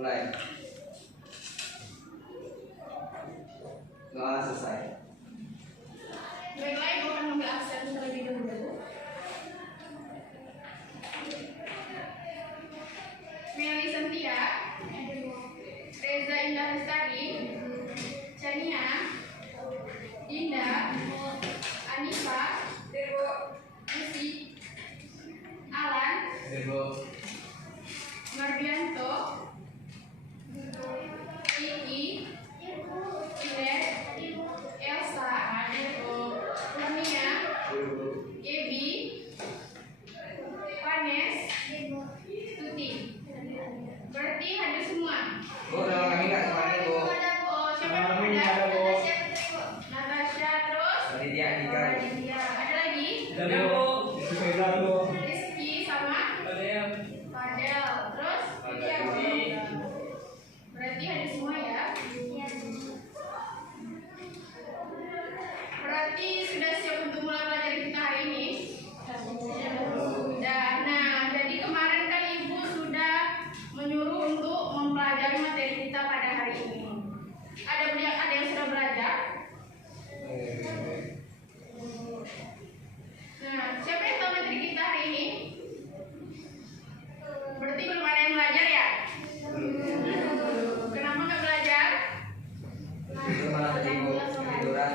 Mulai. Doa selesai. Baiklah, Ibu akan mengambil absen terlebih dahulu. Meli Sentia, Reza Indah Lestari, Chania, Dinda, Anifa, Lucy, Alan, Marbianto, Kiki, Ilet, Elsa, Kurnia, Ebi, Vanes, Tuti. Berarti hadir semua. Bu, nama kami nggak semuanya Bu. Oh, siapa yang ada? Natasha, terus Raditya Andika. Raditya. Ada lagi? Rizky sama Fadel. Terus berarti hadir semua ya. Berarti sudah siap untuk mulai belajar kita hari ini? Sudah. Nah, jadi kemarin kan Ibu sudah menyuruh untuk mempelajari materi kita pada hari ini. Ada yang sudah belajar? Nah, siapa yang tahu materi kita hari ini? Berarti belum ada yang belajar ya? Kenapa nggak belajar? Itu malah tadi Bu tiduran.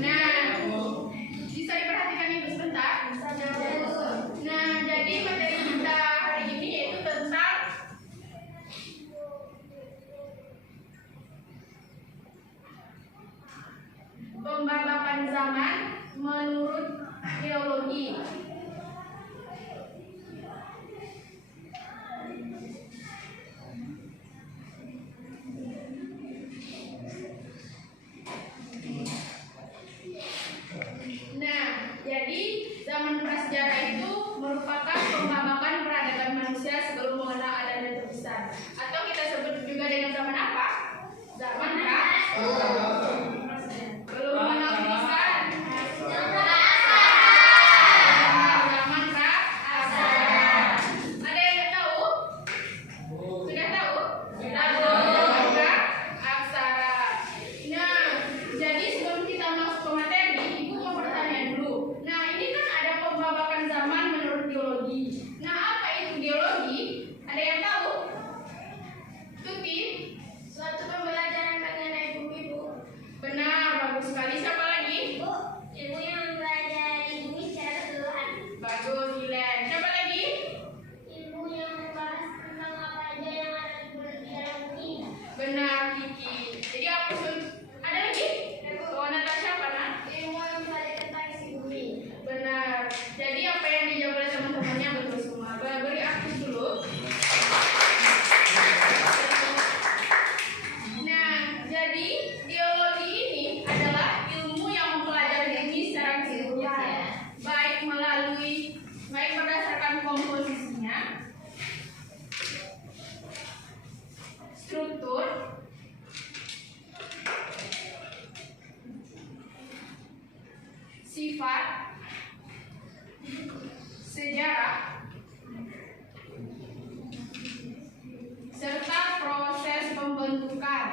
Nah, bisa diperhatikan Ibu sebentar. Nah, jadi materi kita hari ini yaitu tentang pembabakan zaman menurut geologi. Nah, jadi zaman prasejarah itu merupakan pembabakan peradaban manusia sebelum mengenal alam yang terbesar. Atau kita sebut juga dengan zaman apa? Zaman belum mengenal kebesaran. Zaman prasejarah. Ada yang tahu? Sudah tahu? Sudah tahu. Zaman prasejarah. Nah, jadi sebelum kita masuk ke materi, Ibu mau bertanya dulu. Nah, ini kan ada pembabakan zaman menurut geologi. Nah, apa itu geologi? Ada yang tahu? Tuti? Suatu pembelajaran mengenai bumi, Bu. Benar, bagus sekali. Siapa lagi? Bu, ilmu yang mempelajari bumi secara keseluruhan. Bagus, Ilen. Siapa lagi? Ilmu yang membahas tentang apa aja yang ada di dalam bumi. Benar, Kiki. Jadi apa ada lagi? Oh, Natasha apa, Nak? Ilmu yang mempelajari tentang isi bumi. Benar. Jadi apa yang dijawab oleh teman-temannya betul semua. Beri aktif dulu. Nah, jadi geologi ini adalah ilmu yang mempelajari bumi secara keseluruhan, baik berdasarkan komposisinya, struktur, sifat, sejarah, serta proses pembentukan.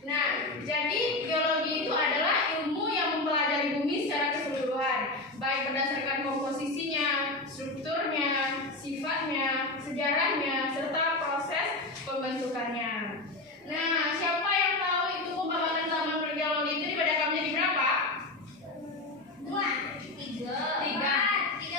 Nah, jadi geologi itu adalah ilmu yang mempelajari bumi secara keseluruhan, baik berdasarkan komposisinya, strukturnya, sifatnya, sejarahnya, serta proses pembentukannya. Nah, siapa yang tahu itu pembabakan zaman bergeologi itu dibedakan menjadi berapa? 2, 3, 3.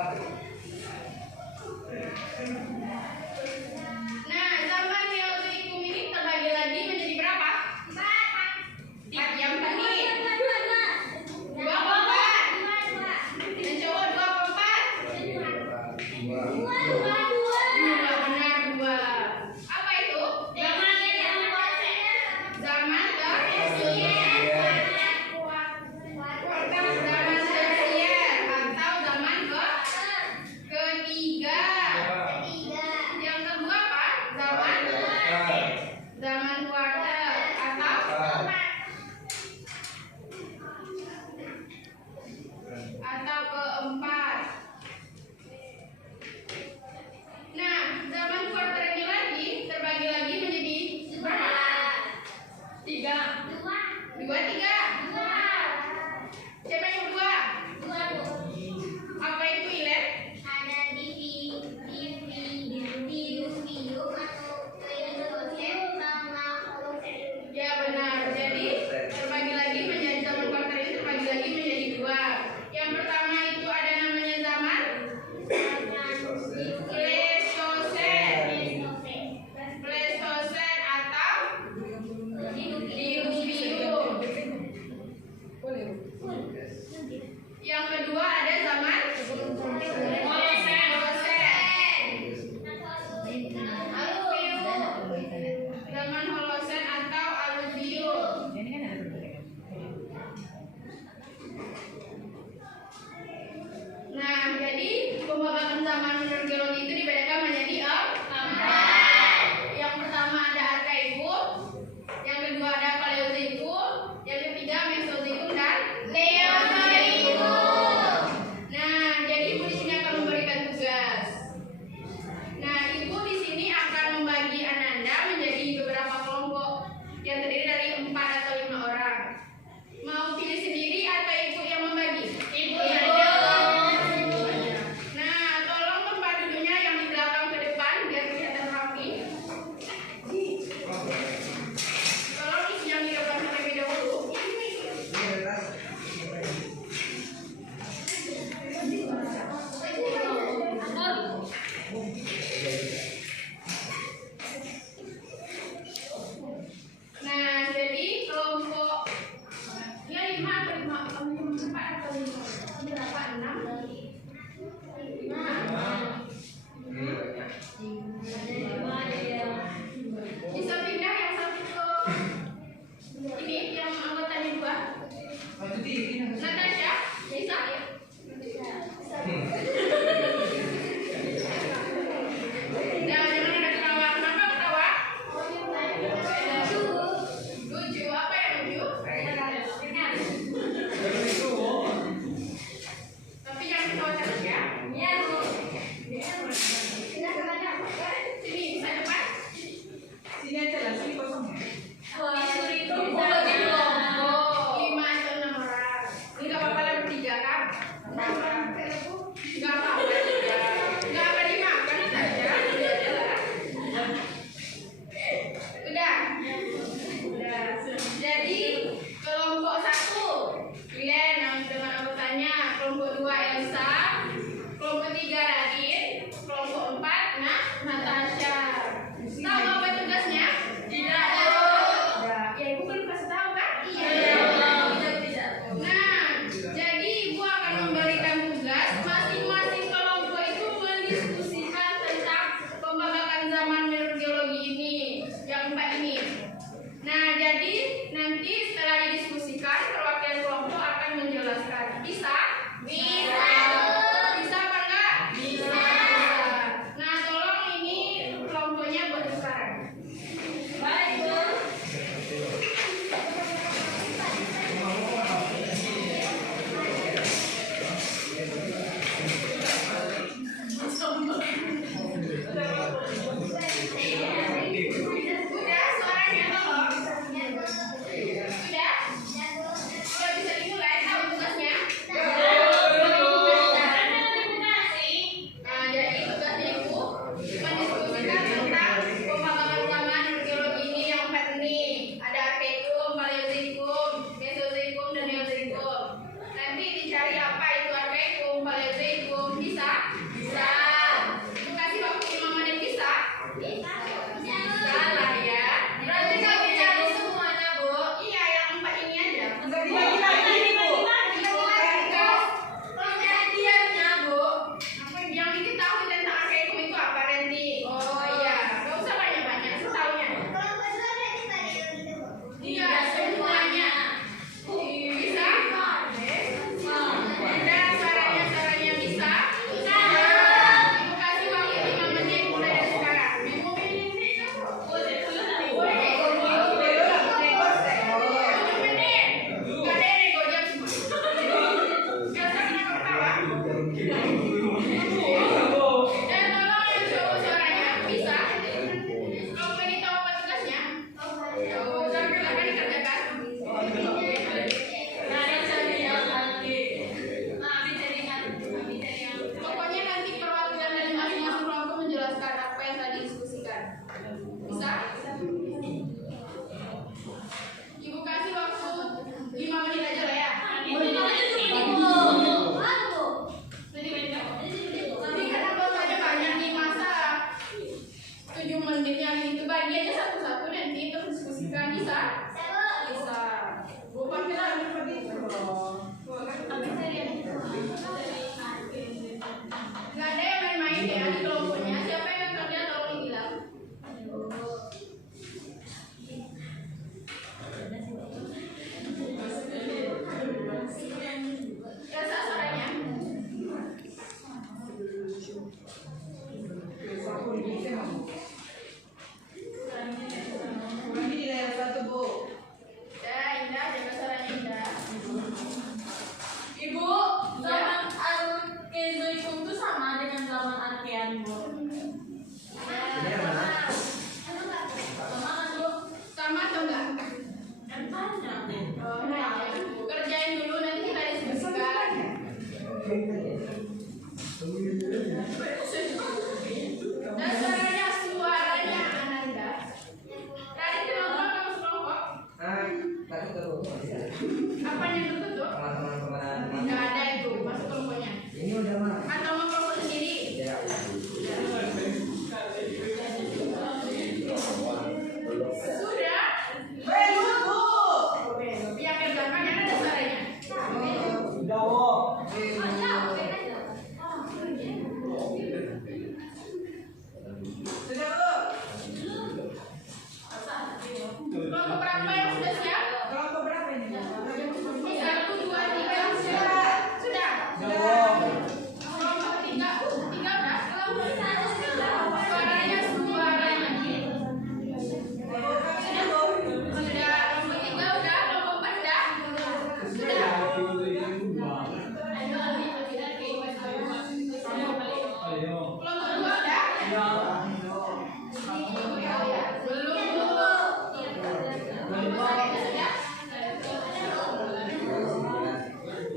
Nah, zaman Neolitikum ini terbagi lagi menjadi berapa? 4 jam tadi. 2 apa 4? Yang cowok 2 apa 4? 2 benar 2. Apa itu? Zaman tersier atau zaman ketiga. ini ada kelompoknya. Siapa yang akan dia tolong bilang? Elsa suaranya. Ya, Indah, jaga suaranya Indah. Ibu, zaman Arkezoikum itu sama dengan zaman Arkean, Bu. Ini yang mana? Sama kan, Bu? Sama atau enggak? Kan tanya. Oh, nah, kerjain dulu nanti kita diskusikan. Dan suaranya Ananda. Tadi kenapa kamu sekelompok? Tadi terus. Apa yang tertutup? Teman-teman. Nggak ada itu, masuk kelompoknya. Ini udah mah. Atau mau kelompok sendiri? Ya. Sudah? Yang ke belakang kan ada suaranya. Kelompok berapa yang sudah siap? Satu, dua, tiga. Sudah. Kelompok tiga, tiga udah. Suaranya suaranya. Sudah. Kelompok tiga udah. Kelompok empat udah. Sudah. Kelompok dua udah.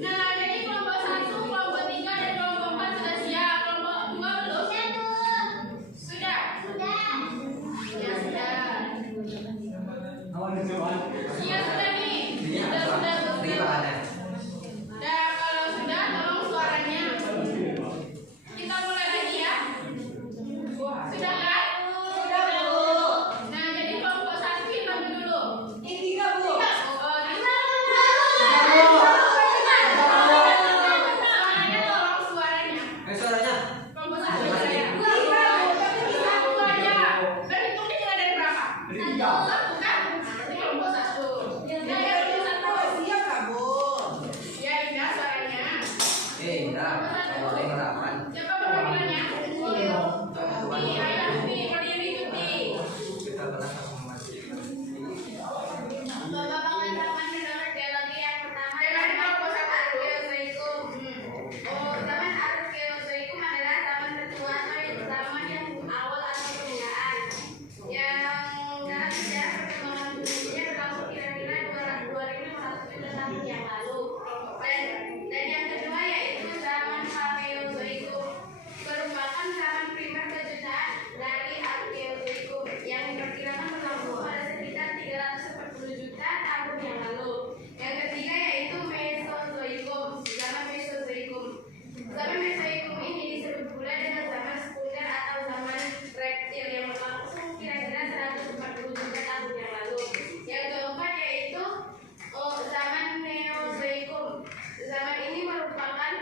Nah, jadi kelompok satu, kelompok tiga, dan kelompok empat sudah siap. Kelompok dua belum? Sudah. Ya sudah. Iya sudah nih. Sudah. Ini bahannya. Nah, kalau sudah, tolong suaranya. Kita mulai lagi ya. Sudah kan? Nah, jadi kelompok satu kita ambil dulu. Suaranya tolong suaranya. Suaranya. Kelompok satu saya. Satu aja. Berhitung dikira dari berapa? Satu kan? Berarti kelompok satu. Nah, yang kelompok satu. Ya, Indah suaranya. Indah. Kalau ini harapan. Siapa perwakilannya? Tuti, ayo Tuti, berdiri Tuti. Kita pernah sama Bapak pengalaman menurut geologi yang pertama Dari kelompok satu. Arkeozoikum. Oh, zaman Arkeozoikum adalah zaman tertua atau zaman yang awal atau permulaan yang dalam sejarah perkembangan dunia berlangsung kira-kira 2.500 juta tahun yang lalu. Dan yang kedua yaitu zaman Paleozoikum, merupakan zaman primer kejutaan dari Arkeozoikum yang diperkirakan berlangsung pada sekitar 340 juta tahun yang lalu. Yang ketiga yaitu Mesozoikum, zaman Mesozoikum. Zaman Mesozoikum ini disebut pula dengan zaman sekunder atau zaman reptil yang berlangsung kira-kira 140 juta tahun yang lalu. Yang keempat yaitu zaman Neozoikum. Zaman ini merupakan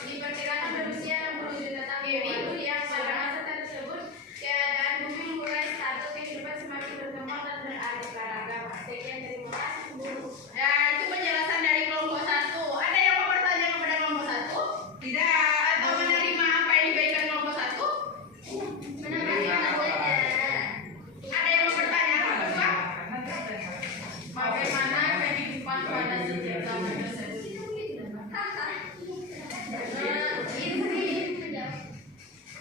diperkirakan berusia 60 juta tahun yang lalu yang pada masa tersebut keadaan bumi mulai stabil, kehidupan semakin berkembang dan beraneka ragam. Sekian, terima kasih Bu. Nah, itu penjelasan dari kelompok satu. Ada yang mau bertanya kepada kelompok satu? Tidak. Atau menerima apa yang diberikan kelompok satu? Mendengarkan saja. Ada yang mau bertanya kelompok dua? Bagaimana kehidupan pada setiap zaman tersebut?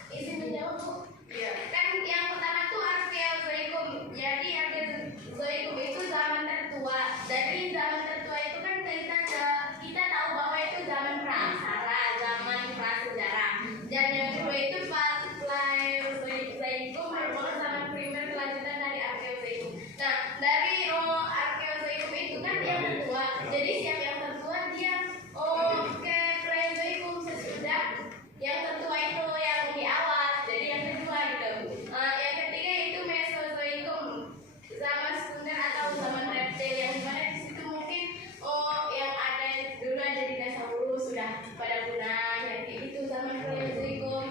Izin menjawab Bu. Iya. Kan yang pertama tuh Arkeozoikum. Jadi Arkeozoikum itu zaman tertua. Dari zaman tertua itu kan kita tahu bahwa itu zaman prasejarah, zaman prasejarah. Dan yang kedua itu Paleozoikum merupakan zaman primer kelanjutan dari Arkeozoikum. Nah, dari Arkeozoikum itu kan yang tertua. Jadi siapa yang tertua dia ke Paleozoikum sesudah yang tertua itu yang di awal. Jadi yang kedua gitu. Yang ketiga itu Mesozoikum, zaman sekunder atau zaman reptil yang dimana di situ mungkin yang ada dulu ada dinosaurus sudah pada punah. Yang kayak gitu zaman Paleozoikum.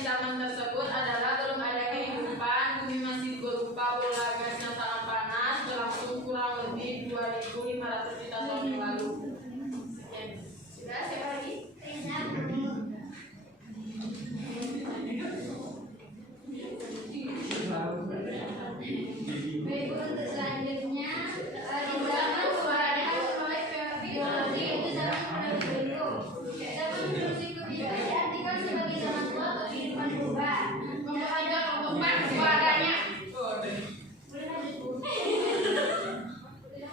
di zaman tersebut adalah belum ada kehidupan, bumi masih berupa bola gas yang sangat panas, berlangsung kurang lebih 2.500 juta tahun yang lalu. Sudah, siapa lagi? Baik, untuk selanjutnya di zaman keberadaan biologi itu zaman Paleolitikum. Zaman Paleolitikum itu diartikan sebagai zaman tua atau kehidupan purba. Kelompok aja, kelompok 4, seadanya.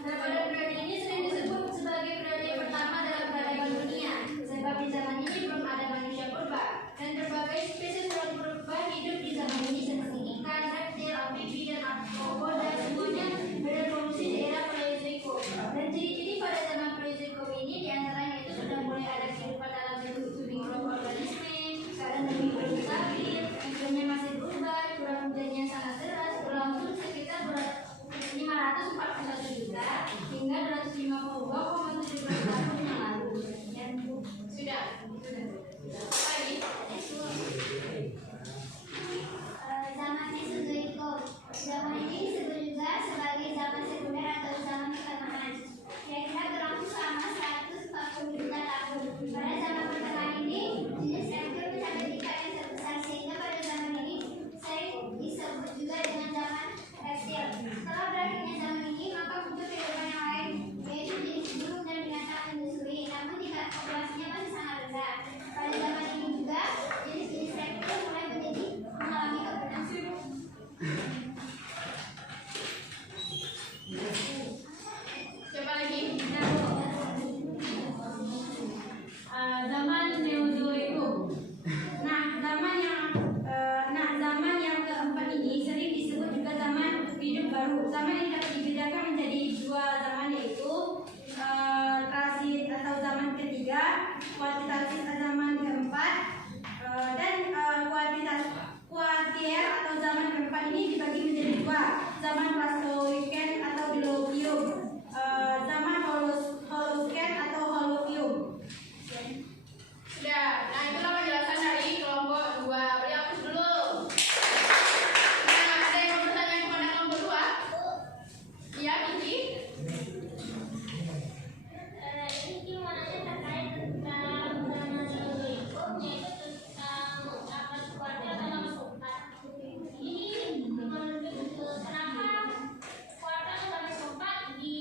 Nah, pada periode ini sering disebut sebagai periode pertama dalam peradaban dunia, sebab di zaman ini belum ada manusia purba dan berbagai spesies hewan purba hidup di zaman ini seperti ikan, reptil, amfibi, dan arthropoda semuanya berevolusi di era Paleozoikum. Dan ciri-ciri pada zaman Paleozoikum ini diantaranya itu sudah mulai ada kehidupan dalam bentuk mikroorganisme, keadaan lebih belum stabil, iklimnya masih berubah, curah hujannya sangat deras, berlangsung sekitar 541 juta hingga 252,17 tahun yang lalu. Sudah. Apa lagi? Zaman Mesozoikum. Zaman ini disebut juga sebagai zaman sekunder atau zaman pertengahan. Kira-kira berlangsung selama 140 juta tahun. Pada zaman pertengahan ini, jenis reptil mencapai tingkat yang terbesar sehingga pada zaman ini sering disebut juga dengan zaman reptil. Setelah berakhirnya zaman ini, maka muncul kehidupan yang lain, yaitu jenis burung dan binatang menyusui, namun tingkat populasinya masih sangat rendah. Pada zaman ini juga, jenis-jenis reptil mulai mengalami kepunahan. Siapa lagi? Zaman Neozoikum. Zaman yang keempat ini sering disebut juga zaman hidup baru. Zaman ini dapat dibedakan menjadi dua zaman, yaitu transit atau zaman ketiga, kuantitatif zaman keempat, dan kuartier atau zaman keempat ini dibagi menjadi dua, zaman Pleistocene atau Diluvium, zaman Holocene atau Holovium. Sudah. Nah, itulah penjelasan dari kelompok 2. Beri hapus dulu. Nah, ada yang mau bertanya kepada kelompok 2? Iya, Kiki? Ini gimana terkait tentang zaman Neozoikum, yaitu tentang apa kuartier atau zaman keempat. Ini menurut kenapa kuartier atau zaman keempat di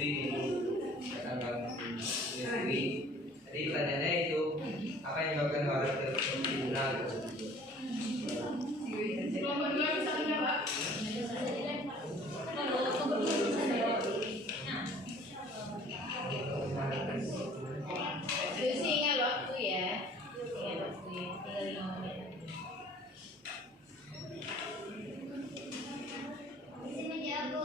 menyusui kandang menyusui. Jadi pertanyaannya itu apa yang menyebabkan warak tertiduran? Kelompok 2 bisa menjawab. Lucy ingat waktu ya. Ingat waktu ya. Tinggal 5 menit. Di sini jawab, Bu.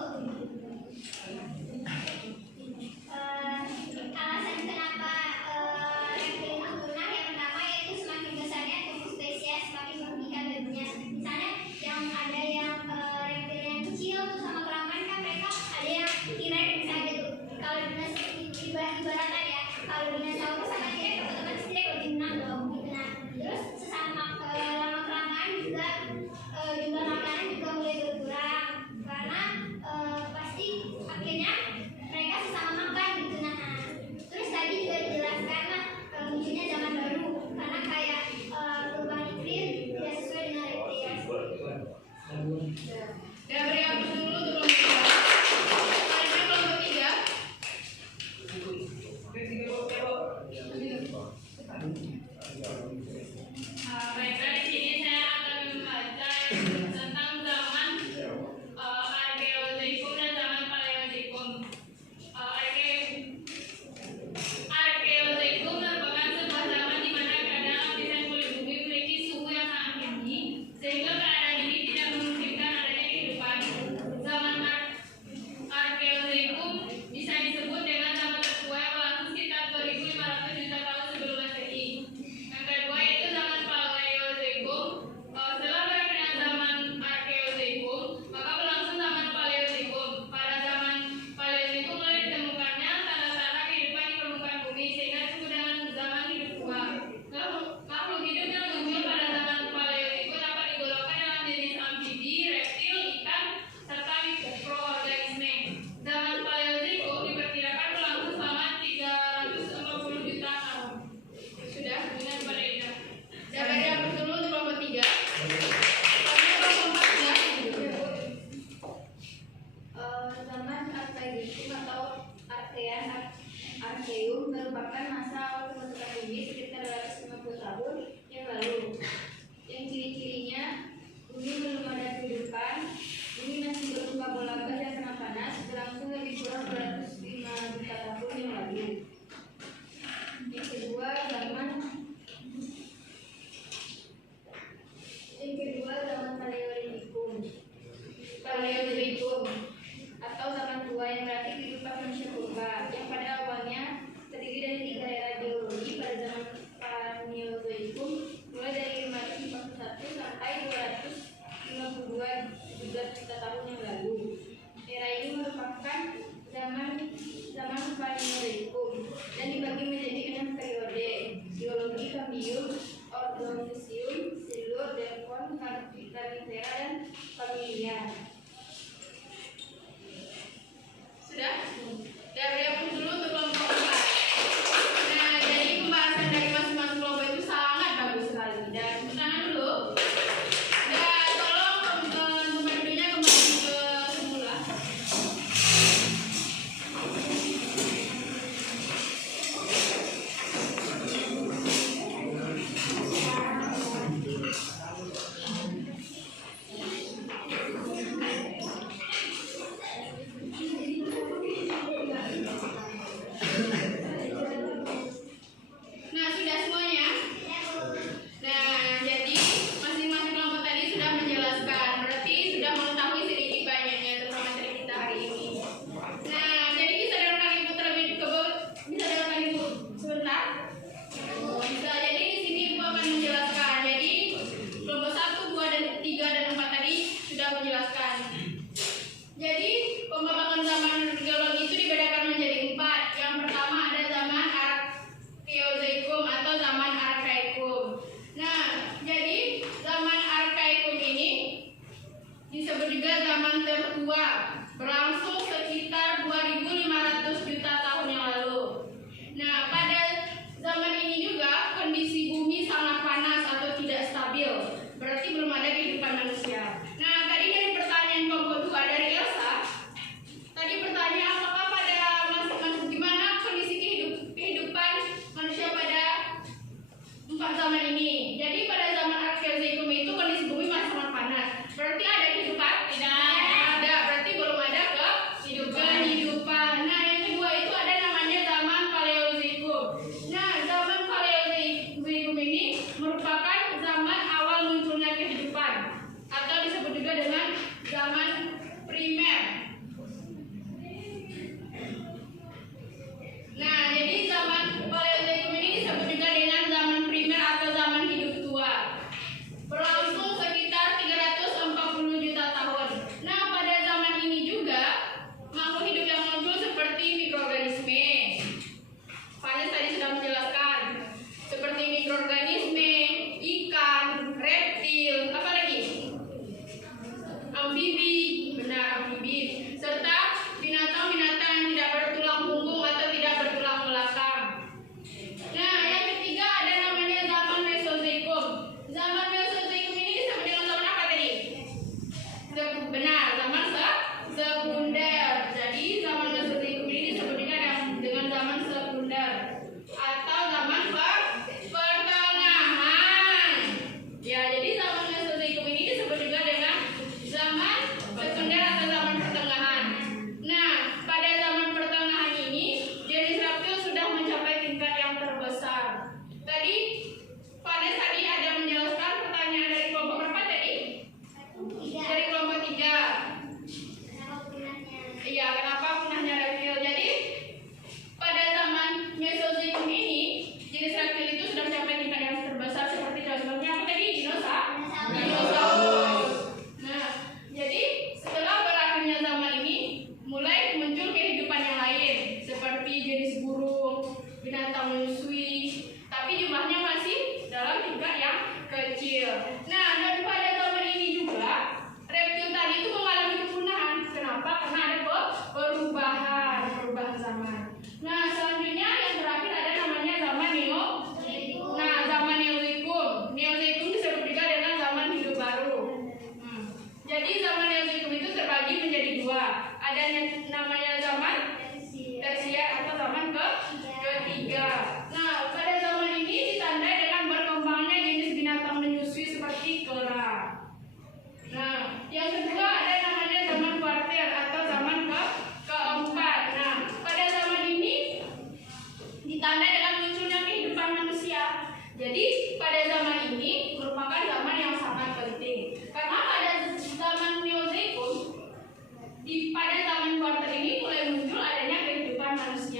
Alasan kenapa reptil itu punah yang pertama yaitu semakin besarnya tubuh spesies semakin merugikan babinya. Misalnya yang ada yang reptil yang kecil tuh sama kelamaan kan mereka ada yang T-Rex misalnya gitu. Kalau ibaratnya ya, kalau dinosaurus sama T-Rex otomatis T-Rex lebih menang dong. Nah, terus sesama lama kelamaan juga jumlah makanan juga mulai berkurang karena pasti akhirnya mereka sesama makan gitu. Nah, terus tadi juga dijelaskan lah munculnya zaman baru karena kayak perubahan iklim tidak sesuai dengan reptil. Ya, beri waktu dulu untuk kelompok 2. Selanjutnya kelompok 3. Baiklah, di sini saya akan membaca tentang zaman Archaeozoikum dan zaman Paleozoikum. Archaeozoikum merupakan sebuah zaman di mana keadaan lapisan kulit bumi memiliki suhu yang sangat tinggi, sehingga keadaan ini tidak memungkinkan adanya kehidupan. Zaman Archaeozoikum bisa disebut dengan zaman tertua yang berlangsung sekitar 2.500 juta tahun sebelum Masehi. Yang kedua yaitu zaman Paleozoikum. Setelah berakhir dengan zaman Archaeozoikum, maka berlangsung zaman Paleozoikum. Pada zaman Paleozoikum mulai ditemukannya tanda-tanda kehidupan di permukaan bumi sehingga disebut dengan zaman hidup tua. Makhluk hidup yang muncul pada zaman Paleozoikum dapat digolongkan dalam jenis amfibi, reptil, ikan, serta mikroorganisme. Zaman Paleozoikum diperkirakan berlangsung selama 340 juta tahun. Sudah, Dengan pada ini. ya beri waktu dulu untuk kelompok 3. Selanjutnya kelompok 4 ya. Zaman Archaeozoikum atau Archeum merupakan masa awal pembentukan bumi sekitar 250 tahun yang lalu. Yang ciri-cirinya bumi belum ada kehidupan, bumi masih berupa bola gas yang sangat panas, berlangsung lebih kurang 205 juta tahun yang lalu. Yang kedua zaman Paleozoikum atau zaman tua yang berarti kehidupan manusia purba yang pada awalnya terdiri dari 3 era geologi pada zaman Paleozoikum mulai dari 541 sampai 252 juta tahun yang lalu. Era ini merupakan zaman Paleozoikum dan dibagi menjadi 6 periode: geologi, Kambium, Ordovisium, Silur, Devon, Karnifera, dan Familia. Sudah? Ya, beri waktu dulu untuk kelompok 4. Nah, jadi pembahasan dari masing-masing kelompok itu sangat bagus sekali. Dan tepuk tangan dulu. Dan tolong pembantunya kembali ke semula.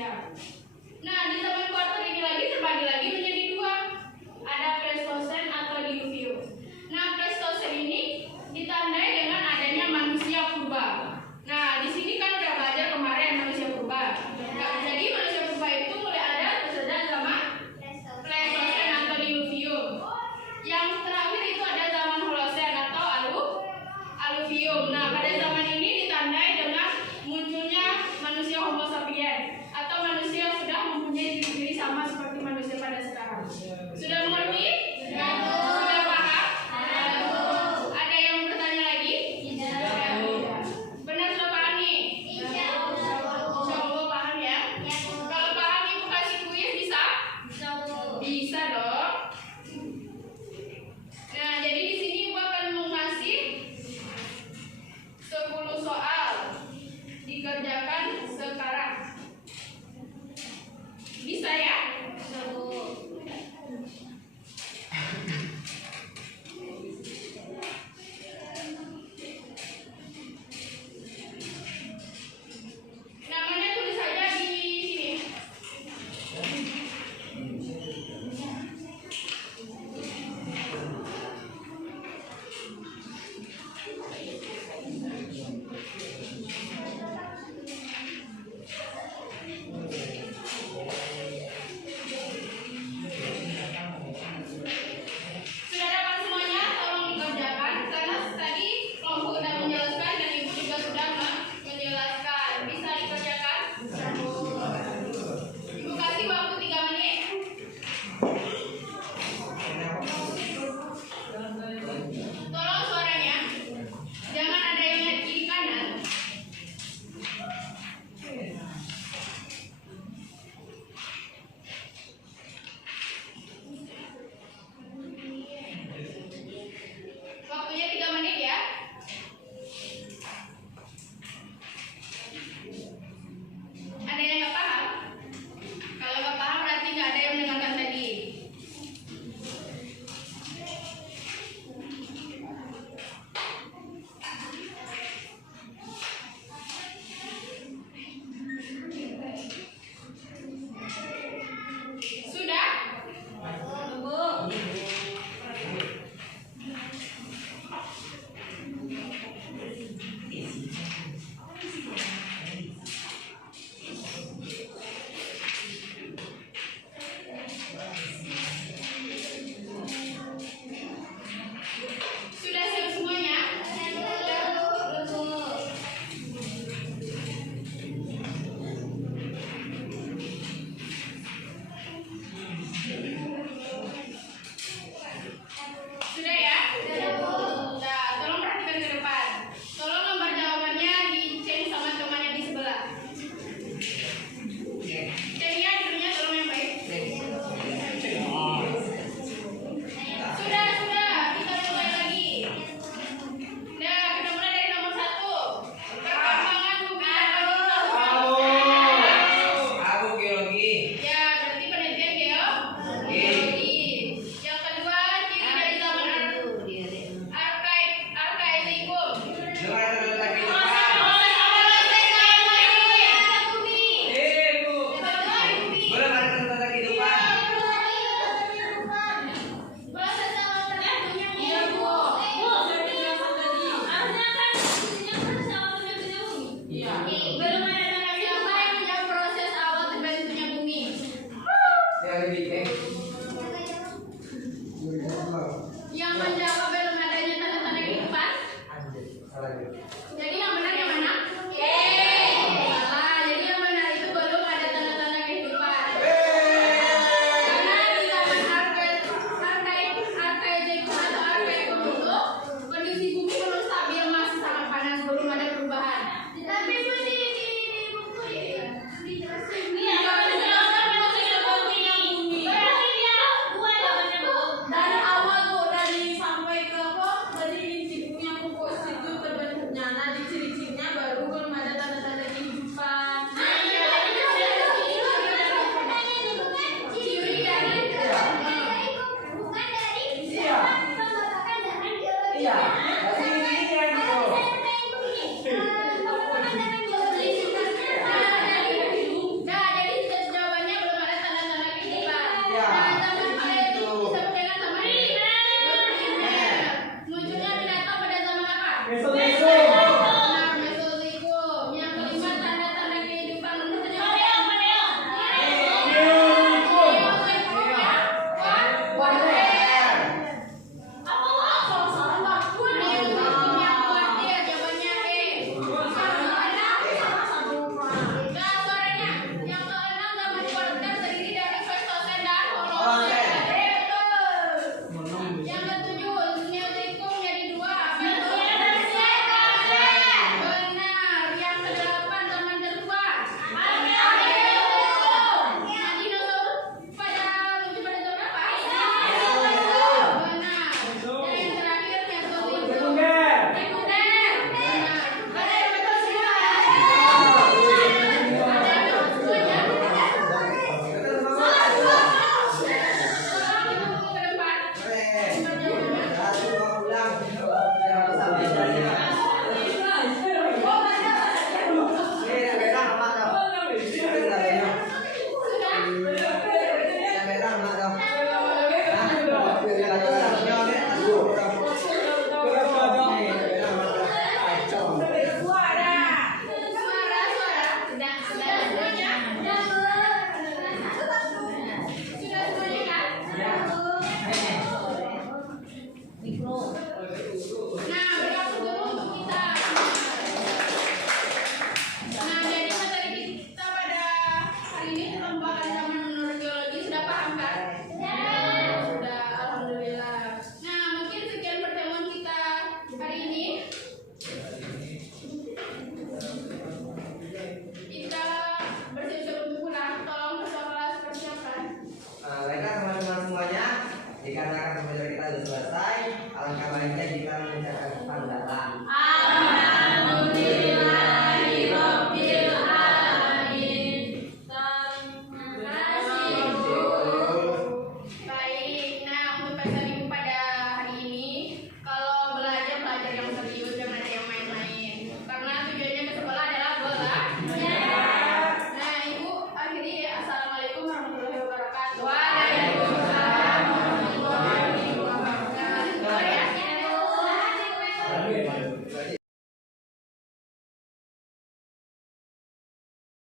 manusia. Nah, di zaman kuarter ini lagi terbagi lagi menjadi dua. Ada Pleistosen atau Diluvium. Nah, Pleistosen ini ditandai dengan adanya manusia purba. Nah, di sini kan udah belajar kemarin manusia purba. Nah, jadi manusia purba itu mulai ada sejak zaman Pleistosen atau Diluvium. Yang terakhir itu ada zaman Holosen atau Aluvium. Nah, pada zaman ini ditandai dengan munculnya manusia Homo sapiens atau manusia yang sudah mempunyai diri sama seperti manusia pada sekarang. Sudah mengerti? Sudah.